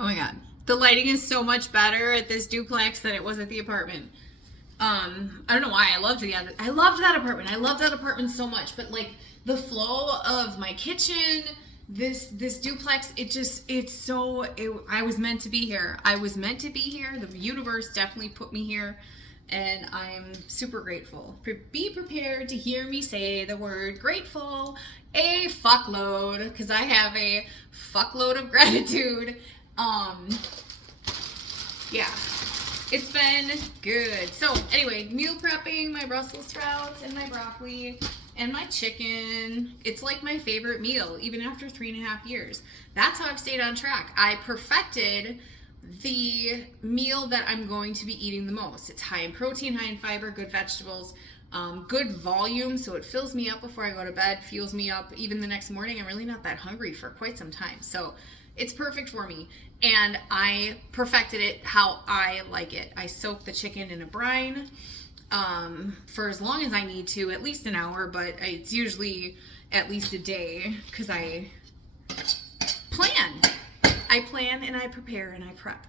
Oh my god. The lighting is so much better at this duplex than it was at the apartment. I don't know why. I loved that apartment. I loved that apartment so much. But like the flow of my kitchen, this duplex, I was meant to be here. I was meant to be here. The universe definitely put me here. And I'm super grateful. Be prepared to hear me say the word grateful a fuckload, because I have a fuckload of gratitude. Yeah, it's been good. So anyway, meal prepping my Brussels sprouts and my broccoli and my chicken. It's like my favorite meal, even after 3.5 years. That's how I've stayed on track. I perfected the meal that I'm going to be eating the most. It's high in protein, high in fiber, good vegetables, good volume, so it fills me up before I go to bed, fuels me up even the next morning. I'm really not that hungry for quite some time. So it's perfect for me. And I perfected it how I like it. I soak the chicken in a brine for as long as I need to, at least an hour, but it's usually at least a day because I plan. I plan and I prepare and I prep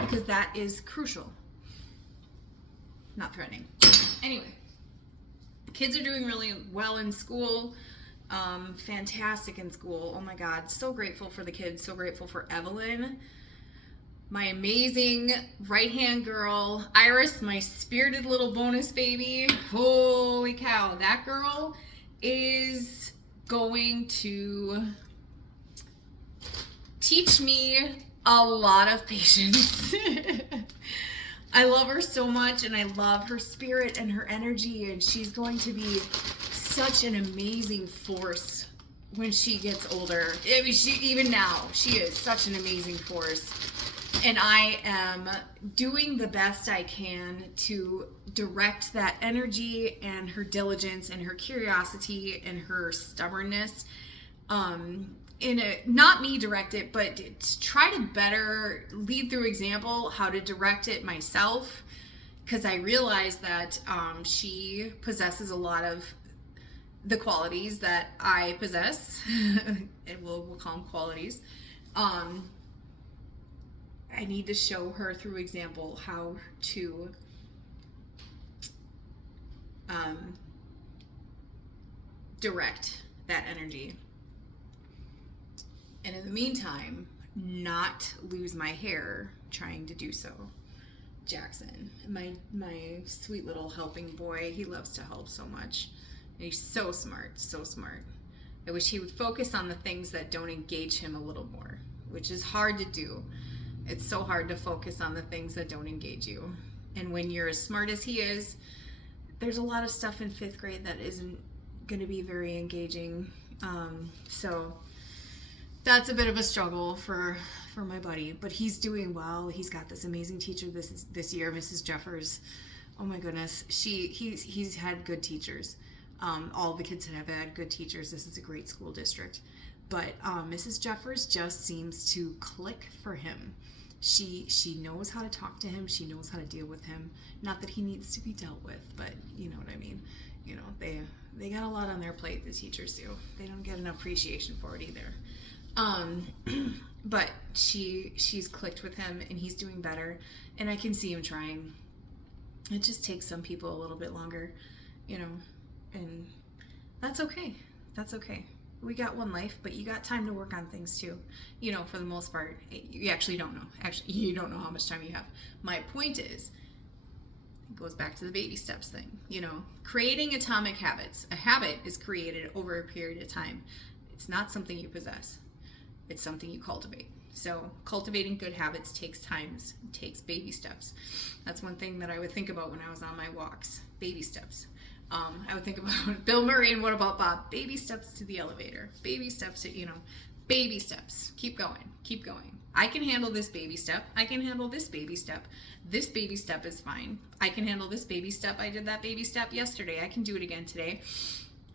because that is crucial. Not threatening. Anyway, kids are doing really well in school. Fantastic in school. Oh my God. So grateful for the kids. So grateful for Evelyn, my amazing right-hand girl. Iris, my spirited little bonus baby. Holy cow. That girl is going to teach me a lot of patience. I love her so much, and I love her spirit and her energy, and she's going to be such an amazing force when she gets older. I mean, even now, she is such an amazing force. And I am doing the best I can to direct that energy and her diligence and her curiosity and her stubbornness. Not me direct it, but to try to better lead through example how to direct it myself, because I realize that she possesses a lot of the qualities that I possess, and we'll call them qualities. I need to show her through example how to direct that energy. And in the meantime, not lose my hair trying to do so. Jackson, my sweet little helping boy, he loves to help so much. And he's so smart, so smart. I wish he would focus on the things that don't engage him a little more, which is hard to do. It's so hard to focus on the things that don't engage you. And when you're as smart as he is, there's a lot of stuff in 5th grade that isn't going to be very engaging. So that's a bit of a struggle for my buddy, but he's doing well. He's got this amazing teacher this year, Mrs. Jeffers. Oh my goodness, he's had good teachers. All the kids have had good teachers. This is a great school district, but Mrs. Jeffers just seems to click for him. She knows how to talk to him. She knows how to deal with him. Not that he needs to be dealt with, but you know what I mean. You know, they got a lot on their plate. The teachers do. They don't get enough appreciation for it either. But she's clicked with him, and he's doing better, and I can see him trying. It just takes some people a little bit longer, you know, and that's okay. That's okay. We got one life, but you got time to work on things too. You know, for the most part, you actually don't know. Actually, you don't know how much time you have. My point is, it goes back to the baby steps thing. You know, creating atomic habits. A habit is created over a period of time. It's not something you possess. It's something you cultivate. So cultivating good habits takes time, takes baby steps. That's one thing that I would think about when I was on my walks. Baby steps. I would think about Bill Murray and What About Bob? Baby steps to the elevator. Baby steps to, baby steps. Keep going. Keep going. I can handle this baby step. I can handle this baby step. This baby step is fine. I can handle this baby step. I did that baby step yesterday. I can do it again today.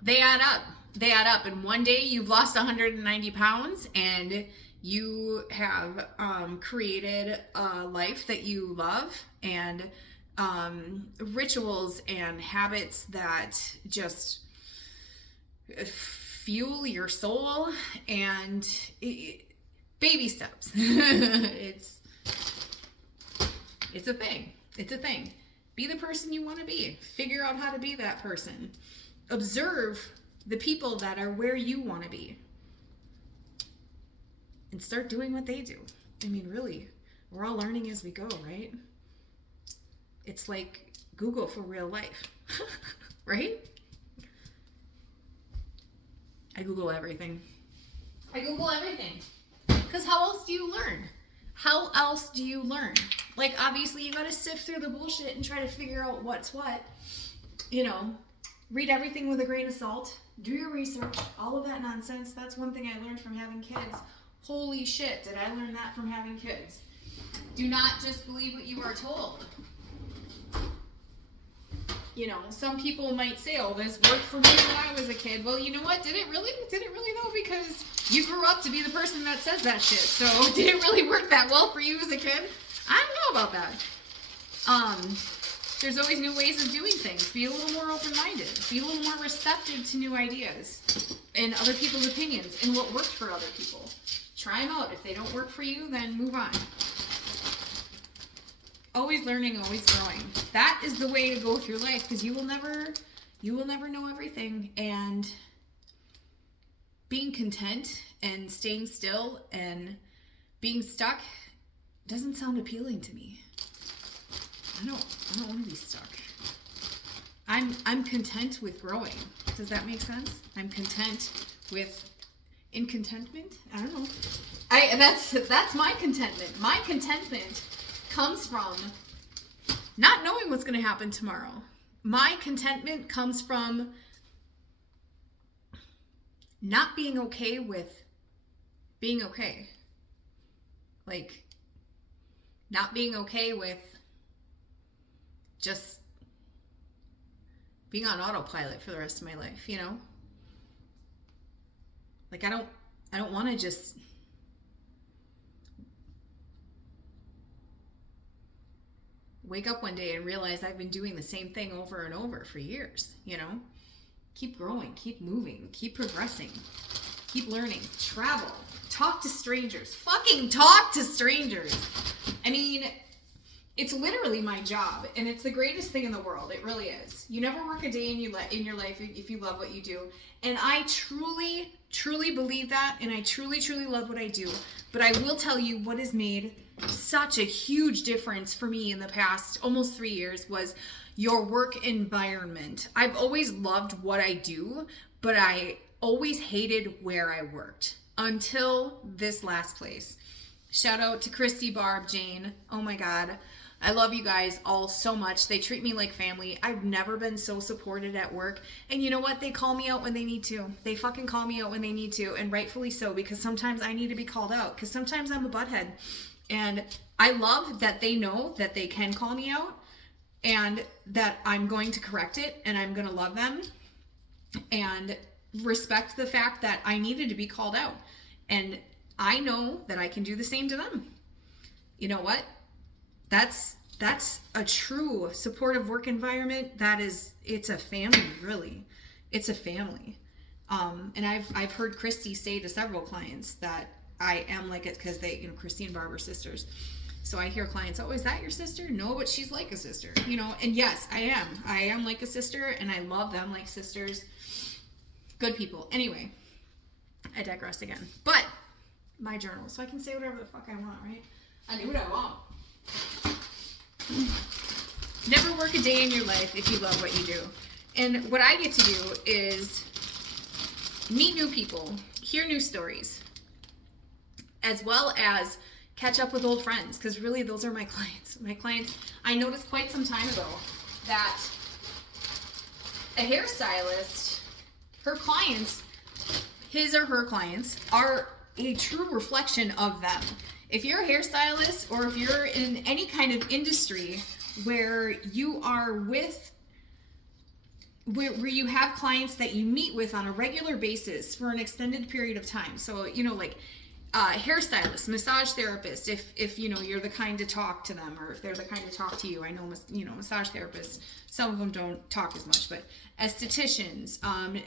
They add up. They add up. And one day you've lost 190 pounds and you have created a life that you love and rituals and habits that just fuel your soul. And Baby steps. It's a thing. It's a thing. Be the person you want to be. Figure out how to be that person. Observe the people that are where you want to be. And start doing what they do. I mean, really, we're all learning as we go, right? It's like Google for real life, right? I Google everything. Because how else do you learn? How else do you learn? Like, obviously, you got to sift through the bullshit and try to figure out what's what. You know, read everything with a grain of salt. Do your research. All of that nonsense. That's one thing I learned from having kids. Holy shit, did I learn that from having kids. Do not just believe what you are told. You know, some people might say, oh, this worked for me when I was a kid. Well, you know what? Did it really? Did it really though? Because you grew up to be the person that says that shit. So did it really work that well for you as a kid? I don't know about that. There's always new ways of doing things. Be a little more open-minded. Be a little more receptive to new ideas and other people's opinions and what worked for other people. Try them out. If they don't work for you, then move on. Always learning, always growing. That is the way to go through life, because you will never know everything. And being content and staying still and being stuck doesn't sound appealing to me. I don't want to be stuck. I'm content with growing. Does that make sense? I'm content with in contentment. I don't know. That's my contentment. My contentment comes from not knowing what's going to happen tomorrow. My contentment comes from not being okay with being okay. Like, not being okay with just being on autopilot for the rest of my life, you know? Like, I don't want to just wake up one day and realize I've been doing the same thing over and over for years, you know? Keep growing, keep moving, keep progressing, keep learning, travel, talk to strangers, fucking talk to strangers. I mean, it's literally my job, and it's the greatest thing in the world. It really is. You never work a day in your life if you love what you do. And I truly, truly believe that, and I truly, truly love what I do. But I will tell you what has made such a huge difference for me in the past almost 3 years was your work environment. I've always loved what I do, but I always hated where I worked until this last place. Shout out to Christy, Barb, Jane. Oh my God. I love you guys all so much. They treat me like family. I've never been so supported at work. And you know what? They call me out when they need to. They fucking call me out when they need to. And rightfully so, because sometimes I need to be called out. Because sometimes I'm a butthead. And I love that they know that they can call me out. And that I'm going to correct it. And I'm going to love them. And respect the fact that I needed to be called out. And I know that I can do the same to them. You know what? That's a true supportive work environment. It's a family, really. It's a family. And I've heard Christy say to several clients that I am like it because they, Christy and Barb are sisters. So I hear clients, oh, is that your sister? No, but she's like a sister, and yes, I am. I am like a sister, and I love them like sisters. Good people. Anyway, I digress again. But my journal, so I can say whatever the fuck I want, right? I do what I want. Never work a day in your life if you love what you do. And what I get to do is meet new people, hear new stories, as well as catch up with old friends, because really those are my clients. My clients, I noticed quite some time ago that a hairstylist, her clients, his or her clients, are a true reflection of them. If you're a hairstylist, or if you're in any kind of industry where you are where you have clients that you meet with on a regular basis for an extended period of time. So, like hairstylist, massage therapist, if you know you're the kind to talk to them, or if they're the kind to talk to you. I know, massage therapists, some of them don't talk as much, but estheticians,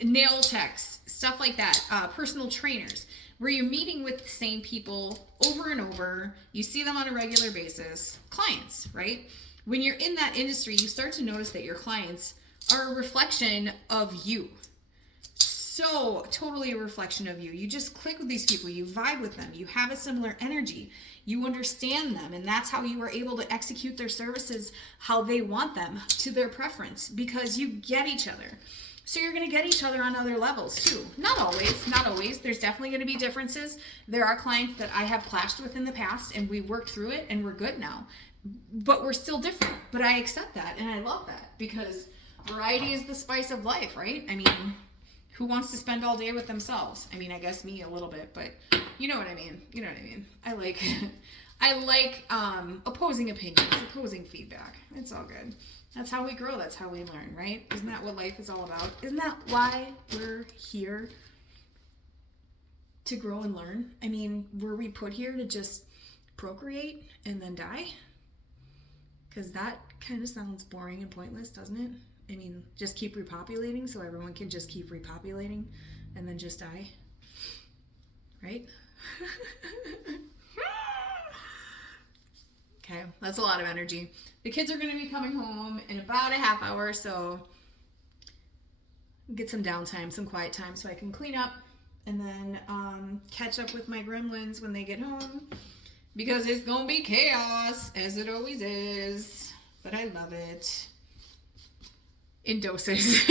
nail techs, stuff like that, personal trainers, where you're meeting with the same people over and over. You see them on a regular basis. Clients, right? When you're in that industry, you start to notice that your clients are a reflection of you. So totally a reflection of you. You just click with these people, you vibe with them, you have a similar energy, you understand them, and that's how you are able to execute their services how they want them, to their preference, because you get each other. So you're going to get each other on other levels too. Not always. There's definitely going to be differences. There are clients that I have clashed with in the past, and we worked through it, and we're good now. But we're still different. But I accept that, and I love that, because variety is the spice of life, right? I mean, who wants to spend all day with themselves? I mean, I guess me a little bit, but you know what I mean. I like opposing opinions, opposing feedback. It's all good. That's how we grow. That's how we learn, right? Isn't that what life is all about? Isn't that why we're here? To grow and learn? I mean, were we put here to just procreate and then die? Because that kind of sounds boring and pointless, doesn't it? I mean, just keep repopulating so everyone can just keep repopulating and then just die, right? Okay, that's a lot of energy. The kids are going to be coming home in about a half hour, so get some downtime, some quiet time, so I can clean up and then catch up with my gremlins when they get home, because it's going to be chaos, as it always is, but I love it. In doses.